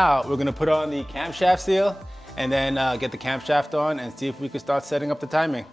now we're gonna put on the camshaft seal and then get the camshaft on and see if we can start setting up the timing.